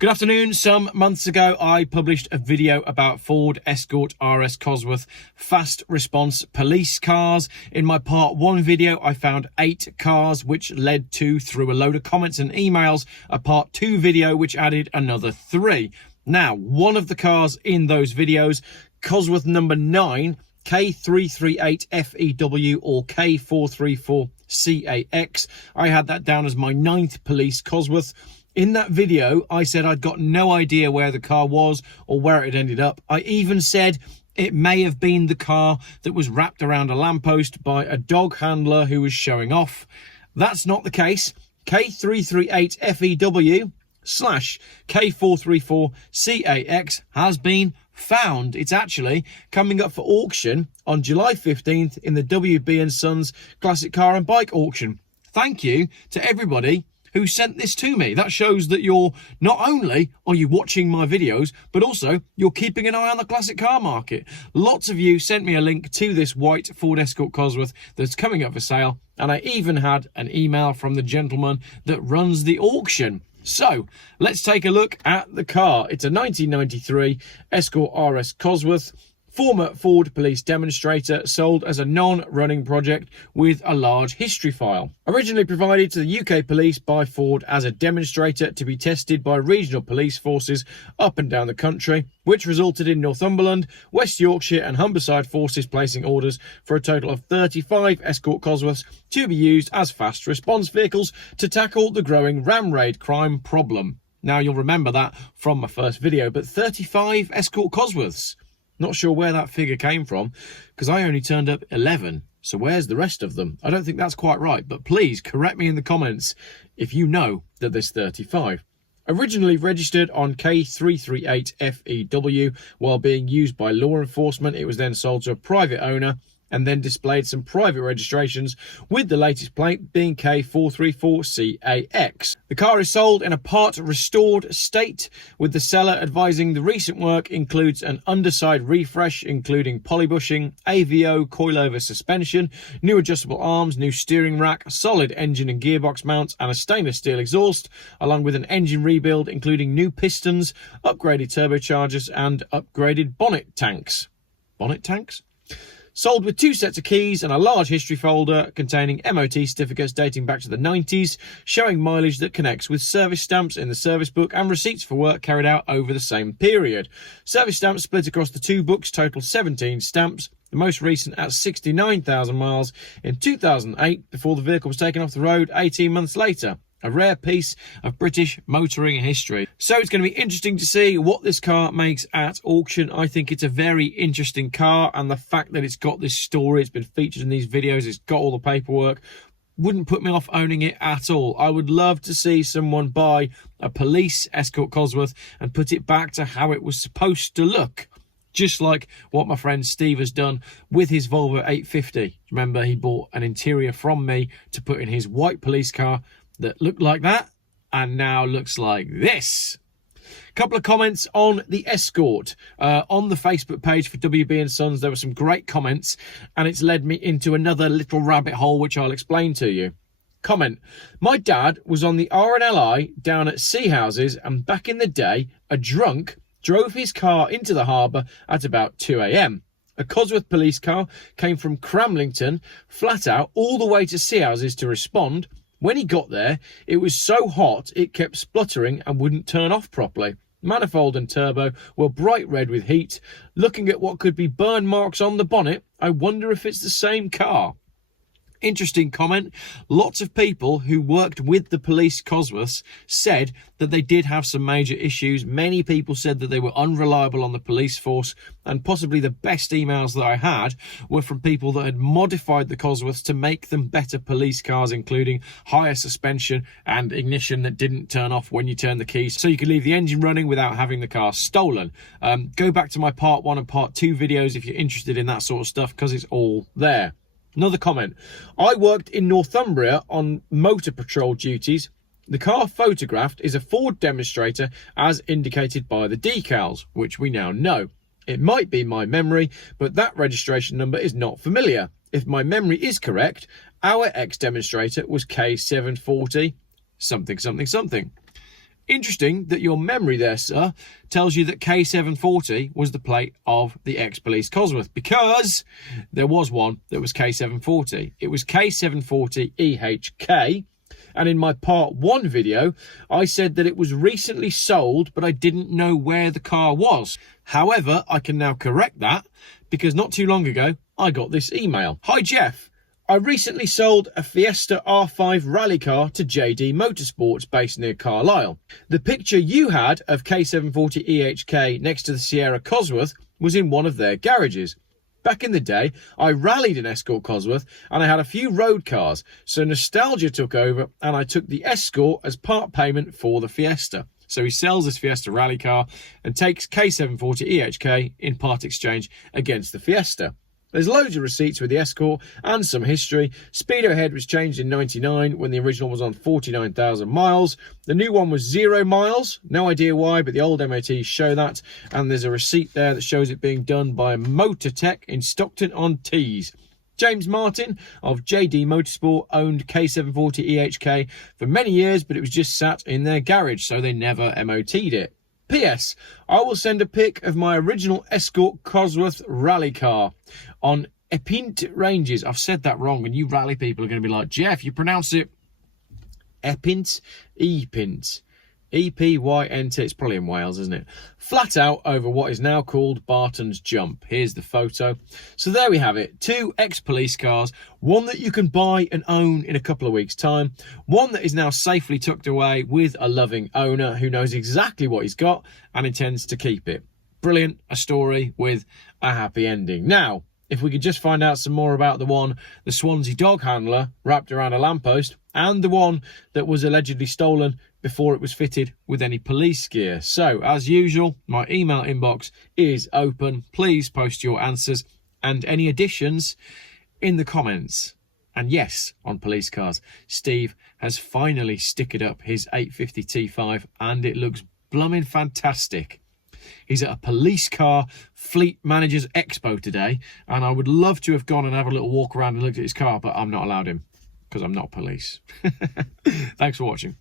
Good afternoon. Some months ago, I published a video about Ford Escort RS Cosworth fast response police cars. In my part 1 video, I found 8 cars, which led to, through a load of comments and emails, a part 2 video, which added another 3. Now, one of the cars in those videos, Cosworth number 9, K338FEW or K434CAX, I had that down as my 9th police Cosworth. In that video, I said I'd got no idea where the car was or where it ended up. I even said it may have been the car that was wrapped around a lamppost by a dog handler who was showing off. That's not the case. K338FEW / K434CAX has been found. It's actually coming up for auction on July 15th in the WB & Sons Classic Car and Bike auction. Thank you to everybody who sent this to me. That shows that you're not only are you watching my videos, but also you're keeping an eye on the classic car market. Lots of you sent me a link to this white Ford Escort Cosworth that's coming up for sale, and I even had an email from the gentleman that runs the auction. So let's take a look at the car. It's a 1993 Escort RS Cosworth, former Ford police demonstrator, sold as a non-running project with a large history file. Originally provided to the UK police by Ford as a demonstrator to be tested by regional police forces up and down the country, which resulted in Northumberland, West Yorkshire and Humberside forces placing orders for a total of 35 Escort Cosworths to be used as fast response vehicles to tackle the growing ram raid crime problem. Now, you'll remember that from my first video, but 35 Escort Cosworths. Not sure where that figure came from, because I only turned up 11. So where's the rest of them? I don't think that's quite right, but please correct me in the comments if you know that there's 35. Originally registered on K338FEW while being used by law enforcement, it was then sold to a private owner and then displayed some private registrations, with the latest plate being K434CAX. The car is sold in a part restored state, with the seller advising the recent work includes an underside refresh including polybushing, AVO coilover suspension, new adjustable arms, new steering rack, solid engine and gearbox mounts and a stainless steel exhaust, along with an engine rebuild including new pistons, upgraded turbochargers and upgraded bonnet tanks. Bonnet tanks? Sold with 2 sets of keys and a large history folder containing MOT certificates dating back to the 90s, showing mileage that connects with service stamps in the service book and receipts for work carried out over the same period. Service stamps split across the 2 books total 17 stamps, the most recent at 69,000 miles in 2008 before the vehicle was taken off the road 18 months later. A rare piece of British motoring history. So it's going to be interesting to see what this car makes at auction. I think it's a very interesting car, and the fact that it's got this story, it's been featured in these videos, it's got all the paperwork, wouldn't put me off owning it at all. I would love to see someone buy a police Escort Cosworth and put it back to how it was supposed to look. Just like what my friend Steve has done with his Volvo 850. Remember, he bought an interior from me to put in his white police car that looked like that and now looks like this. Couple of comments on the Escort. On the Facebook page for WB & Sons, there were some great comments, and it's led me into another little rabbit hole, which I'll explain to you. Comment: my dad was on the RNLI down at Sea Houses, and back in the day, a drunk drove his car into the harbour at about 2 a.m. A Cosworth police car came from Cramlington, flat out, all the way to Sea Houses to respond. When he got there, it was so hot it kept spluttering and wouldn't turn off properly. Manifold and turbo were bright red with heat. Looking at what could be burn marks on the bonnet, I wonder if it's the same car. Interesting comment. Lots of people who worked with the police Cosworths said that they did have some major issues. Many people said that they were unreliable on the police force, and possibly the best emails that I had were from people that had modified the Cosworths to make them better police cars, including higher suspension and ignition that didn't turn off when you turn the keys, so you could leave the engine running without having the car stolen. Go back to my part 1 and part 2 videos if you're interested in that sort of stuff, because it's all there. Another comment. I worked in Northumbria on motor patrol duties. The car photographed is a Ford demonstrator as indicated by the decals, which we now know. It might be my memory, but that registration number is not familiar. If my memory is correct, our ex-demonstrator was K740 something something something. Interesting that your memory there, sir, tells you that K740 was the plate of the ex-police Cosworth, because there was one that was K740. It was K740 EHK, and in my part 1 video, I said that it was recently sold, but I didn't know where the car was. However, I can now correct that, because not too long ago, I got this email. Hi, Geoff. I recently sold a Fiesta R5 rally car to JD Motorsports based near Carlisle. The picture you had of K740 EHK next to the Sierra Cosworth was in one of their garages. Back in the day, I rallied an Escort Cosworth and I had a few road cars, so nostalgia took over and I took the Escort as part payment for the Fiesta. So he sells this Fiesta rally car and takes K740 EHK in part exchange against the Fiesta. There's loads of receipts with the Escort and some history. Speedo head was changed in 99 when the original was on 49,000 miles. The new one was 0 miles. No idea why, but the old MOTs show that. And there's a receipt there that shows it being done by Motortech in Stockton-on-Tees. James Martin of JD Motorsport owned K740 EHK for many years, but it was just sat in their garage, so they never MOT'd it. P.S. I will send a pic of my original Escort Cosworth rally car on Epynt Ranges. I've said that wrong, and you rally people are going to be like, Geoff, you pronounce it Epynt, Epynt, E-P-Y-N-T. It's probably in Wales, isn't it? Flat out over what is now called Barton's Jump. Here's the photo. So there we have it. 2 ex-police cars. One that you can buy and own in a couple of weeks' time. One that is now safely tucked away with a loving owner who knows exactly what he's got and intends to keep it. Brilliant. A story with a happy ending. Now, if we could just find out some more about the Swansea dog handler wrapped around a lamppost, and the one that was allegedly stolen before it was fitted with any police gear. So, as usual, my email inbox is open. Please post your answers and any additions in the comments. And yes, on police cars, Steve has finally stickered up his 850 T5 and it looks blooming fantastic. He's at a police car fleet managers expo today, and I would love to have gone and have a little walk around and looked at his car, but I'm not allowed him because I'm not police. Thanks for watching.